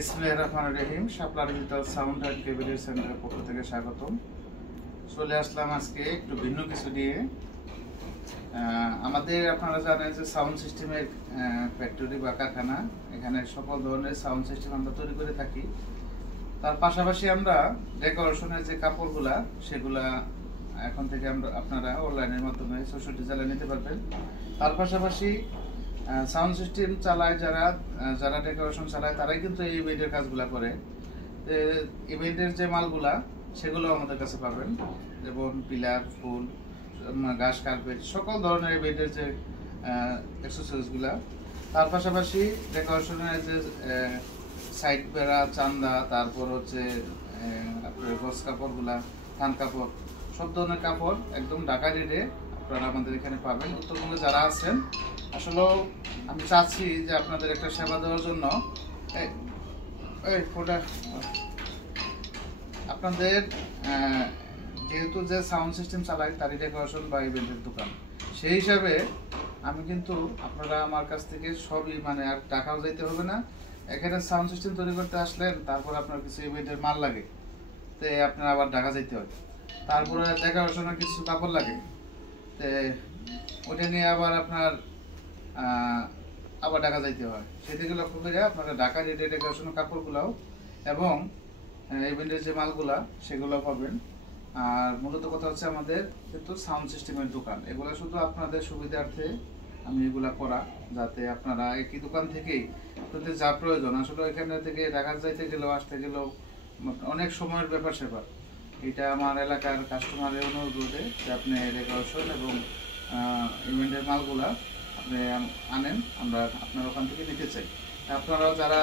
বিসমিল্লাহির রহমানির রহিম। শাপলা digital sound and cabinet সেন্টারের পক্ষ থেকে স্বাগতম। চলে আসলাম আজকে একটু ভিন্ন কিছু নিয়ে। আমাদের আপনারা জানেন যে সাউন্ড সিস্টেমের ফ্যাক্টরি বা কারখানা, এখানে সকল ধরনের সাউন্ড সিস্টেম আমরা তৈরি করে থাকি। তার পাশাপাশি আমরা ডেকোরেশনের যে কাপড়গুলা সেগুলা এখন থেকে আপনারা অনলাইনের মাধ্যমে সোশ্যাল ডিজাইনে নিতে পারবেন। তার পাশাপাশি সাউন্ড সিস্টেম চালায় যারা ডেকোরেশন চালায় তারাই কিন্তু এই ইভেন্টের কাজগুলো করে। ইভেন্টের যে মালগুলা সেগুলো আমাদের কাছে পাবেন, যেমন পিলার, ফুল, ঘাস, কার্পেট, সকল ধরনের ইভেন্টের যে অ্যাক্সেসরিজগুলা। তার পাশাপাশি ডেকোরেশনের যে সাইড বেড়া, চান্দা, তারপর হচ্ছে আপনার গস কাপড়গুলা, থান কাপড়, সব ধরনের কাপড় একদম ঢাকা রেটে আপনারা আমাদের এখানে পাবেন। উত্তরবঙ্গে যারা আছেন, আসলে আমি চাচ্ছি যে আপনাদের একটা সেবা দেওয়ার জন্য আপনাদের যেহেতু যে সাউন্ড সিস্টেম চালাই তারই ডেকোরেশন বা ইভেন্টের দোকান, সেই হিসাবে আমি কিন্তু আপনারা আমার কাছ থেকে সবই মানে আর টাকাও যাইতে হবে না। এখানে সাউন্ড সিস্টেম তৈরি করতে আসলেন, তারপর আপনার কিছু ইভেন্টের মাল লাগে, তো আপনার আবার ঢাকা যেতে হয়, তারপরে ডেকোরেশনের কিছু কাপড় লাগে, তো ওটা নিয়ে আবার আপনার আবার ঢাকা যাইতে হয়। সেদিকে লক্ষ্য করে আপনারা ঢাকা রেটে ডেকোরেশনের কাপড়গুলাও এবং ইভেন্টের যে মালগুলা সেগুলো পাবেন। আর মূলত কথা হচ্ছে আমাদের কিন্তু সাউন্ড সিস্টেমের দোকান, এগুলো শুধু আপনাদের সুবিধার্থে আমি এগুলা করা, যাতে আপনারা একই দোকান থেকেই আপনাদের যা প্রয়োজন, আসলে এখানে থেকে ঢাকা যাইতে গেলেও আসতে গেলেও অনেক সময়ের ব্যাপার স্যাপার। এটা আমার এলাকার কাস্টমারের অনুরোধে যে আপনি ডেকোরেশন এবং ইভেন্টের মালগুলা আপনি আনেন, আমরা আপনার ওখান থেকে নিতে চাই। আপনারাও যারা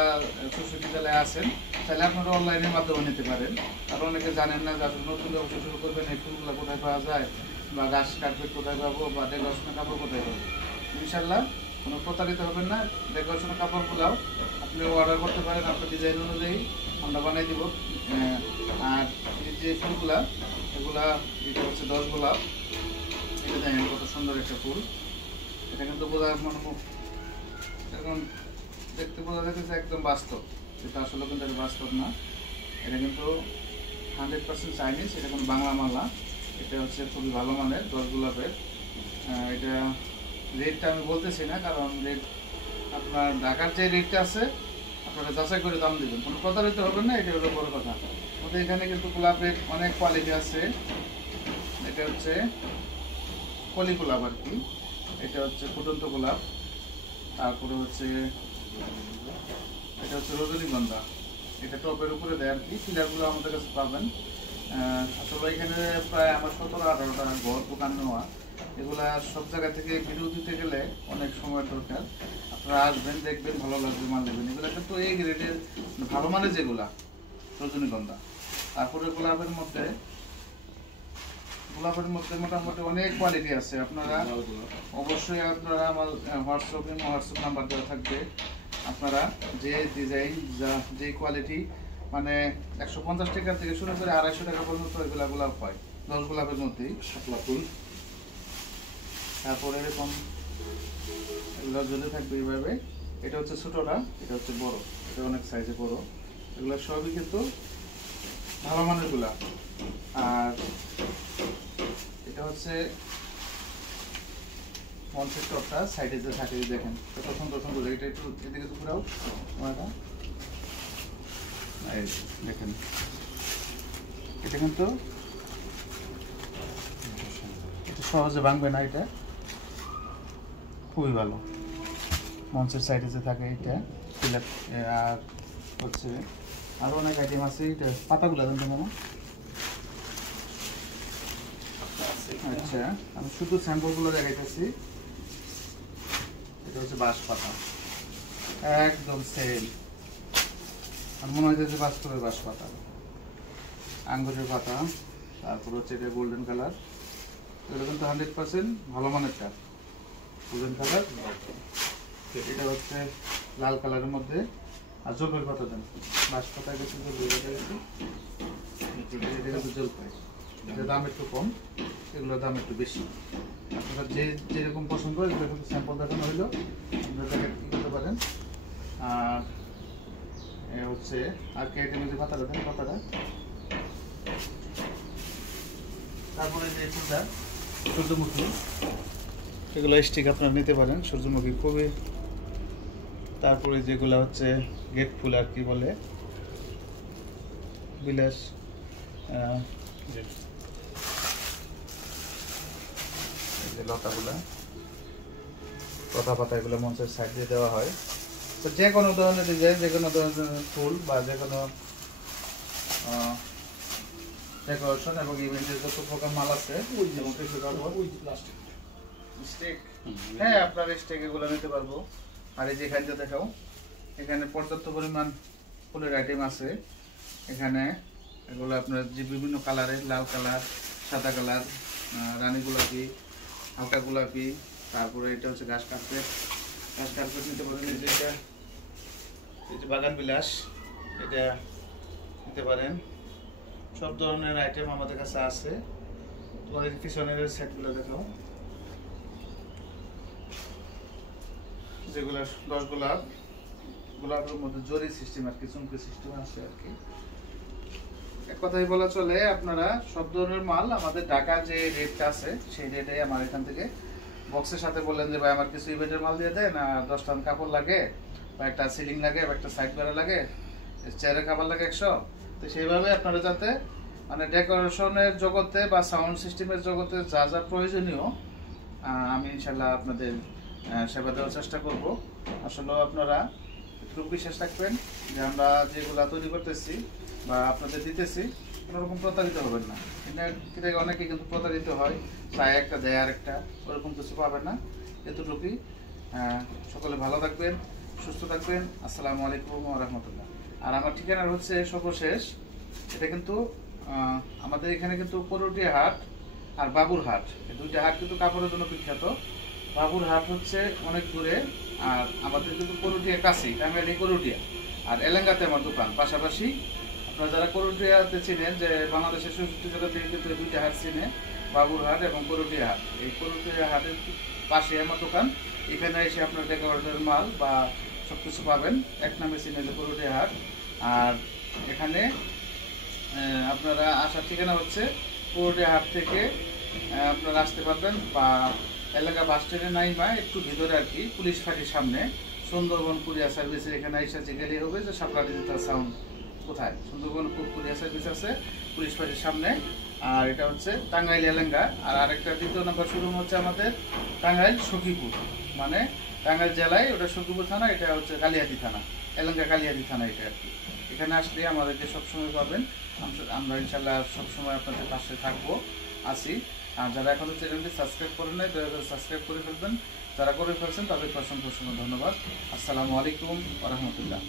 সোশ্যাল জেলায় আছেন তাহলে আপনারা অনলাইনের মাধ্যমে নিতে পারেন। আর অনেকে জানেন না যে আসলে নতুন ব্যবসা শুরু করবেন, এই ফুলগুলো কোথায় পাওয়া যায়, বা ঘাস কার্পেট কোথায় পাবো, বা ডেকোরেশনের কাপড় কোথায় পাবো। ইনশাল্লাহ কোনো প্রতারিত হবেন না। ডেকোরেশনের কাপড়গুলাও আপনি অর্ডার করতে পারেন, আপনার ডিজাইন অনুযায়ী আমরা বানিয়ে দিব। আর এই যে ফুলগুলা, এগুলা এটা হচ্ছে 10 গোলাপ। এটা দেখেন কত সুন্দর একটা ফুল। এটা কিন্তু বোঝা মানে এখন দেখতে বোঝা যাচ্ছে একদম বাস্তব, এটা আসলে কিন্তু এটা বাস্তব না। এটা কিন্তু 100% চাইনিজ, এটা কোনো বাংলা মাল না। এটা হচ্ছে খুবই ভালো মানের 10 গোলাপের। এটা রেটটা আমি বলতেছি না, কারণ রেট আপনার ঢাকার যে রেটটা আছে আপনারা যাচাই করে দাম দেবেন, কোনো প্রতারিত হবেন না, এটা হলো বড় কথা। আমাদের এখানে কিন্তু গোলাপের অনেক কোয়ালিটি আছে। এটা হচ্ছে কলি গোলাপ আর কি, এটা হচ্ছে ফুটন্ত গোলাপ, তারপরে হচ্ছে এটা হচ্ছে রজনীগন্ধা। এটা টপের উপরে দেয় আর কি। পিলারগুলো আমাদের কাছে পাবেন। আসলে এখানে প্রায় আমার 17-18টা ঘর দোকান নেওয়া, এগুলা সব জায়গা থেকে ভিডিও দিতে গেলে অনেক সময়ের দরকার। আপনারা আসবেন, দেখবেন, ভালো লাগবে, মাল নেবেন। এগুলো কিন্তু এই গ্রেডের ভালো মানের যেগুলা রজনীগন্ধা। তারপরে গোলাপের মধ্যে মোটামুটি অনেক কোয়ালিটি আছে। আপনারা অবশ্যই আপনারা আমার হোয়াটসঅ্যাপ নাম্বার দেওয়া থাকবে। আপনারা যে ডিজাইন যে কোয়ালিটি মানে 150 টাকা থেকে শুরু করে 250 টাকা পর্যন্ত এগুলা গোলাপ পায় 10 গোলাপের মধ্যেই। শাপলা ফুল, তারপরে এরকম এগুলো ঝুলে থাকবে এইভাবে। এটা হচ্ছে ছোটটা, এটা হচ্ছে বড়, এটা অনেক সাইজে বড়। এগুলো সবই কিন্তু ভালো মানের গোলাপ। আর এটা হচ্ছে মঞ্চের টপটা, সাইডে যে থাকে দেখেন কত সুন্দর সুন্দর। এটা একটু এদিকে ঘুরাও, দেখেন এটা কিন্তু সহজে ভাঙবে না, এটা খুবই ভালো। মঞ্চের সাইডে যে থাকে এটা। আর হচ্ছে আরো অনেক আইটেম আছে। এটা পাতাগুলো দেন কেন? আচ্ছা, আমি শুধু স্যাম্পলগুলো দেখাইতেছি। এটা হচ্ছে বাঁশ পাতা, একদম সেল। আর মনে হইতেছে বাস্তবের বাঁশ পাতা, আঙ্গুরের পাতা। তারপর হচ্ছে এটা গোল্ডেন কালার, এটা কিন্তু 100% ভালো মানেরটা গোল্ডেন কালার। এটা হচ্ছে লাল কালারের মধ্যে। আর জলপাইয়ের পাতা দেন, বাঁশ পাতা গেছে এটা কিন্তু জলপাই। এটার দাম একটু কম, এগুলোর দাম একটু বেশি। আপনারা যেরকম পছন্দ করে এগুলো কিন্তু স্যাম্পল দেখানো হইলো, আপনারা কি করতে পারেন। আর হচ্ছে আর কি আইটেমের যে পাতাটা দেন পাতাটা, তারপরে যে ফুলটা সূর্যমুখী, এগুলো স্টিক আপনারা নিতে পারেন, সূর্যমুখী খুবই। তারপরে যেগুলো হচ্ছে গেট ফুল আর কি বলে বিলাস, যে লতাগুলা লতা পাতা এগুলো মঞ্চের সাইড দিয়ে দেওয়া হয়। তো যে কোনো ধরনের ডিজাইন, যে কোনো ধরনের ফুল বা যে কোনো ডেকোরেশন এবং ইভেন্টের যত প্রকার মাল আছে, স্টেক, হ্যাঁ আপনার স্টেক এগুলো নিতে পারবো। আর এই যে এখানে দেখাও, এখানে পর্যাপ্ত পরিমাণ ফুলের আইটেম আছে। এখানে এগুলো আপনার যে বিভিন্ন কালারের, লাল কালার, সাদা কালার, রানী গোলাপি, হালকা গোলাপি, তারপরে এটা হচ্ছে ঘাস কার্পেট, ঘাস কার্পেট নিতে পারেন। এই যে এটা, এই যে বাগান বিলাস, এটা নিতে পারেন। সব ধরনের আইটেম আমাদের কাছে আছে। তোমাদের পিছনের সেটগুলো দেখাও, যেগুলো 10 গোলাপ, গোলাপের মধ্যে জরি সিস্টেম আর কি, চুমকি সিস্টেম আছে আর কি। এক কথাই বলা চলে, আপনারা সব ধরনের মাল আমাদের ঢাকা যে রেটটা আছে সেই রেটে আমার এখান থেকে বক্সের সাথে বললেন যে ভাই আমার কিছু ইভেন্টের মাল দিয়ে দেন, আর 10 টান কাপড় লাগে, বা একটা সিলিং লাগে, বা একটা সাইড বেড়া লাগে, চেয়ারের কাপড় লাগে 100। তো সেইভাবে আপনারা যাতে মানে ডেকোরেশনের জগতে বা সাউন্ড সিস্টেমের জগতে যা যা প্রয়োজনীয়, আমি ইনশাল্লাহ আপনাদের সেবা দেওয়ার চেষ্টা করব। আসলে আপনারা একটু বিশ্বাস রাখবেন যে আমরা যেগুলা তৈরি করতেছি বা আপনাদের দিতেছি কোনোরকম প্রতারিত হবেন না। এটা অনেকে কিন্তু প্রতারিত হয়, চায় একটা দেয় আর একটা, ওরকম কিছু পাবেন না। এতটুকুই। সকলে ভালো থাকবেন, সুস্থ থাকবেন। আসসালামু আলাইকুম ওয়া রাহমাতুল্লাহ। আর আমার ঠিকানা হচ্ছে সর্বশেষ, এটা কিন্তু আমাদের এখানে কিন্তু করটিয়া হাট আর বাবুর হাট, এই দুইটা হাট কিন্তু কাপড়ের জন্য বিখ্যাত। বাবুর হাট হচ্ছে অনেক দূরে, আর আমাদের কিন্তু করটিয়া কাছেই, টাঙ্গাইল করটিয়া, আর এলেঙ্গাতে আমার দোকান পাশাপাশি। আপনারা যারা করটিয়াতে চিনেন, যে বাংলাদেশের ৬৬ জেলা থেকে কিন্তু এই দুইটা হাট চিনে, বাবুর হাট এবং করটিয়া হাট। এই করটিয়া হাটের পাশে আমার দোকান। এখানে এসে আপনার ডেকোরেটরের মাল বা সব কিছু পাবেন, এক নামে চিনে যে করটিয়া হাট। আর এখানে আপনারা আসার ঠিকানা হচ্ছে করটিয়া হাট থেকে আপনারা আসতে পারবেন, বা এলাকা বাস স্ট্যান্ডে নাইমা একটু ভিতরে আর কি, পুলিশ ফাঁড়ির সামনে সুন্দরবন কুরিয়ার সার্ভিসের এখানে এসে গেলেই হবে যে শাপলা ডিজিটাল সাউন্ড কোথায়। সুন্দরবন কুরিয়ার সার্ভিস আছে পুলিশ ফাঁড়ির সামনে। আর এটা হচ্ছে টাঙ্গাইল এলেঙ্গা। আর আরেকটা দ্বিতীয় নাম্বার শোরুম হচ্ছে আমাদের টাঙ্গাইল সখীপুর, মানে টাঙ্গাইল জেলায় ওটা সখীপুর থানা, এটা হচ্ছে কালিয়াদি থানা, এলেঙ্গা কালিয়াদি থানা এটা আর কি। এখানে আসলে আমাদেরকে সবসময় পাবেন, আমরা ইনশাল্লাহ সবসময় আপনাদের পাশে থাকবো, আছি। আর যারা এখনো চ্যানেলটি সাবস্ক্রাইব করেন নাই, দয়া করে সাবস্ক্রাইব করে ফেলবেন। যারা করে ফেলছেন তাদেরকে অসংখ্য ধন্যবাদ। আসসালামু আলাইকুম ওয়া রাহমাতুল্লাহ।